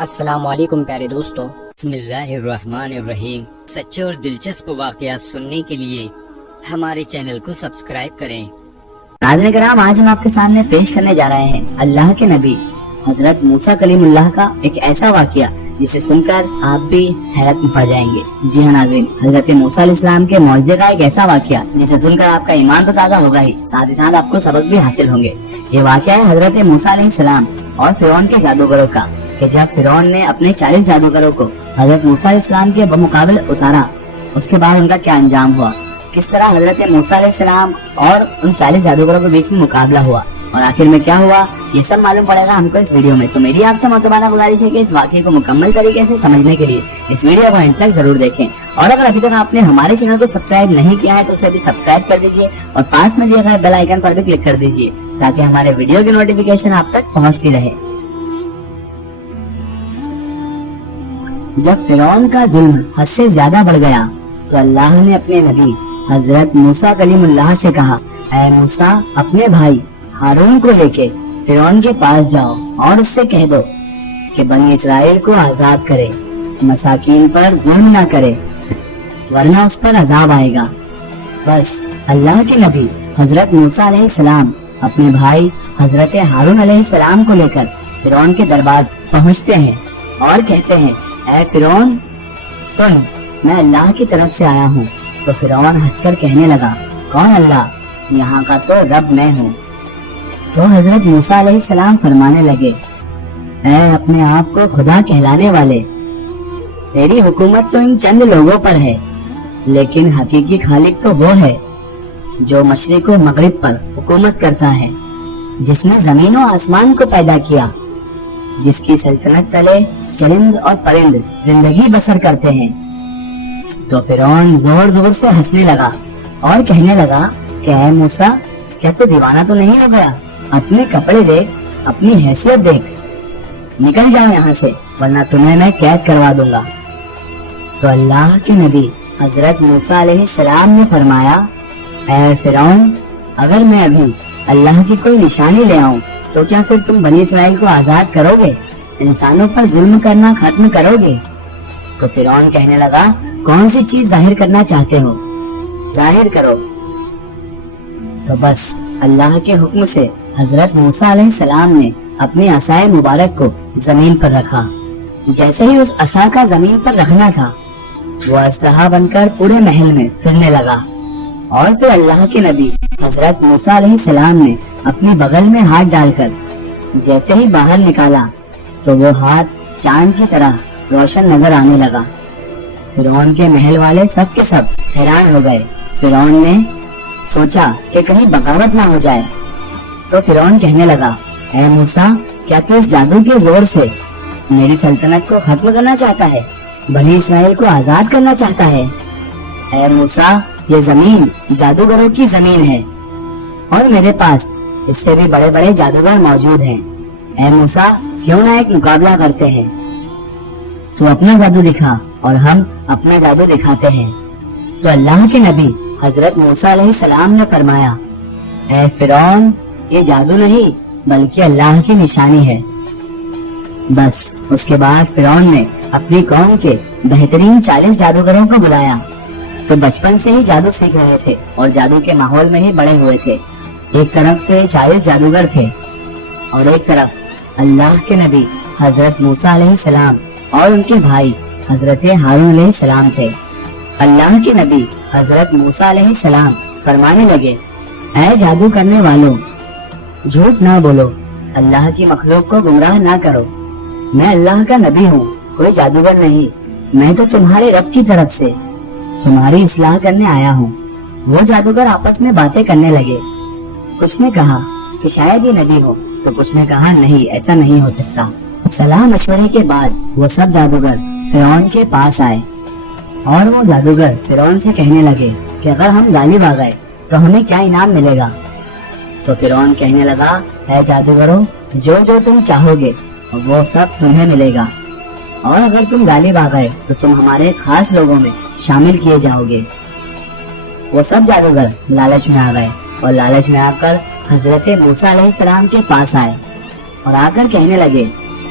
السلام علیکم پیارے دوستو، بسم اللہ الرحمن الرحیم۔ سچے اور دلچسپ واقعات سننے کے لیے ہمارے چینل کو سبسکرائب کریں۔ ناظرین کرام، آج ہم آپ کے سامنے پیش کرنے جا رہے ہیں اللہ کے نبی حضرت موسیٰ کلیم اللہ کا ایک ایسا واقعہ جسے سن کر آپ بھی حیرت میں پڑ جائیں گے۔ جی ہاں ناظرین، حضرت موسیٰ علیہ السلام کے معجزے کا ایک ایسا واقعہ جسے سن کر آپ کا ایمان تو تازہ ہوگا ہی، ساتھ ہی ساتھ آپ کو سبق بھی حاصل ہوں گے۔ یہ واقعہ ہے حضرت موسیٰ علیہ السلام اور فرعون کے جادوگروں کا، کہ جب فرعون نے اپنے 40 جادوگروں کو حضرت موسیٰ علیہ السلام کے بمقابل اتارا، اس کے بعد ان کا کیا انجام ہوا، کس طرح حضرت موسیٰ علیہ السلام اور ان 40 جادوگروں کے بیچ میں مقابلہ ہوا اور آخر میں کیا ہوا، یہ سب معلوم پڑے گا ہم کو اس ویڈیو میں۔ تو میری آپ سے معتبرانہ گزارش ہے کہ اس واقعے کو مکمل طریقے سے سمجھنے کے لیے اس ویڈیو کو اینڈ تک ضرور دیکھیں، اور اگر ابھی تک آپ نے ہمارے چینل کو سبسکرائب نہیں کیا ہے تو اسے بھی سبسکرائب کر دیجیے اور پاس میں دیے گئے بیل آئیکن پر بھی کلک کر دیجیے تاکہ ہمارے ویڈیو کی نوٹیفیکیشن آپ تک پہنچتی رہے۔ جب فرعون کا ظلم حد سے زیادہ بڑھ گیا تو اللہ نے اپنے نبی حضرت موسیٰ کلیم اللہ سے کہا، اے موسیٰ، اپنے بھائی ہارون کو لے کے فرعون کے پاس جاؤ اور اس سے کہہ دو کہ بنی اسرائیل کو آزاد کرے، مساکین پر ظلم نہ کرے ورنہ اس پر عذاب آئے گا۔ بس اللہ کے نبی حضرت موسیٰ علیہ السلام اپنے بھائی حضرت ہارون علیہ السلام کو لے کر فرعون کے دربار پہنچتے ہیں اور کہتے ہیں، اے فرعون سن، میں اللہ کی طرف سے آیا ہوں۔ تو فرعون ہنس کر کہنے لگا، کون اللہ؟ یہاں کا تو رب میں ہوں۔ تو حضرت موسیٰ علیہ السلام فرمانے لگے، اے اپنے آپ کو خدا کہلانے والے، تیری حکومت تو ان چند لوگوں پر ہے، لیکن حقیقی خالق تو وہ ہے جو مشرق و مغرب پر حکومت کرتا ہے، جس نے زمین و آسمان کو پیدا کیا، جس کی سلطنت تلے چرند اور پرند زندگی بسر کرتے ہیں۔ تو فرعون زور زور سے ہنسنے لگا اور کہنے لگا کہ اے موسیٰ، کیا تو دیوانہ تو نہیں ہو گیا؟ اپنے کپڑے دیکھ، اپنی حیثیت دیکھ، نکل جاؤ یہاں سے ورنہ تمہیں میں قید کروا دوں گا۔ تو اللہ کے نبی حضرت موسیٰ علیہ السلام نے فرمایا، اے فرعون، اگر میں ابھی اللہ کی کوئی نشانی لے آؤں تو کیا پھر تم بنی اسرائیل کو آزاد کرو گے، انسانوں پر ظلم کرنا ختم کرو گے؟ تو فرعون کہنے لگا، کون سی چیز ظاہر کرنا چاہتے ہو، ظاہر کرو۔ تو بس اللہ کے حکم سے حضرت موسیٰ علیہ السلام نے اپنی عصائے مبارک کو زمین پر رکھا۔ جیسے ہی اس عصا کا زمین پر رکھنا تھا، وہ اژدہا بن کر پورے محل میں پھرنے لگا، اور پھر اللہ کے نبی حضرت موسیٰ علیہ السلام نے اپنی بغل میں ہاتھ ڈال کر جیسے ہی باہر نکالا تو وہ ہاتھ چاند کی طرح روشن نظر آنے لگا۔ فرعون کے محل والے سب کے سب حیران ہو گئے۔ فرعون نے سوچا کہ کہیں بغاوت نہ ہو جائے، تو فرعون کہنے لگا، اے موسیٰ، کیا تو اس جادو کے زور سے میری سلطنت کو ختم کرنا چاہتا ہے، بنی اسرائیل کو آزاد کرنا چاہتا ہے؟ اے موسیٰ، یہ زمین جادوگروں کی زمین ہے اور میرے پاس اس سے بھی بڑے بڑے جادوگر موجود ہیں۔ اے موسیٰ، کیوں نہ ایک مقابلہ کرتے ہیں؟ تو اپنا جادو دکھا اور ہم اپنا جادو دکھاتے ہیں۔ تو اللہ کے نبی حضرت موسیٰ علیہ السلام نے فرمایا، اے فرعون، یہ جادو نہیں بلکہ اللہ کی نشانی ہے۔ بس اس کے بعد فرعون نے اپنی قوم کے بہترین 40 جادوگروں کو بلایا، تو بچپن سے ہی جادو سیکھ رہے تھے اور جادو کے ماحول میں ہی بڑے ہوئے تھے۔ ایک طرف تو یہ 40 جادوگر تھے اور ایک طرف اللہ کے نبی حضرت موسیٰ علیہ السلام اور ان کے بھائی حضرت ہارون علیہ السلام تھے۔ اللہ کے نبی حضرت موسیٰ علیہ السلام فرمانے لگے، اے جادو کرنے والوں، جھوٹ نہ بولو، اللہ کی مخلوق کو گمراہ نہ کرو۔ میں اللہ کا نبی ہوں، کوئی جادوگر نہیں، میں تو تمہارے رب کی طرف سے تمہاری اصلاح کرنے آیا ہوں۔ وہ جادوگر آپس میں باتیں کرنے لگے، کچھ نے کہا کہ شاید یہ نبی ہو، تو کچھ نے کہا نہیں، ایسا نہیں ہو سکتا۔ صلاح مشورے کے بعد وہ سب جادوگر فرعون کے پاس آئے اور وہ جادوگر فرعون سے کہنے لگے کہ اگر ہم غالب آ گئے تو ہمیں کیا انعام ملے گا؟ تو فرعون کہنے لگا، اے جادوگروں، جو جو تم چاہو گے وہ سب تمہیں ملے گا، اور اگر تم غالب آ گئے تو تم ہمارے خاص لوگوں میں شامل کیے جاؤ گے۔ وہ سب جادوگر لالچ میں آ گئے اور لالچ میں آ کر حضرت موسیٰ علیہ السلام کے پاس آئے اور آ کر کہنے لگے،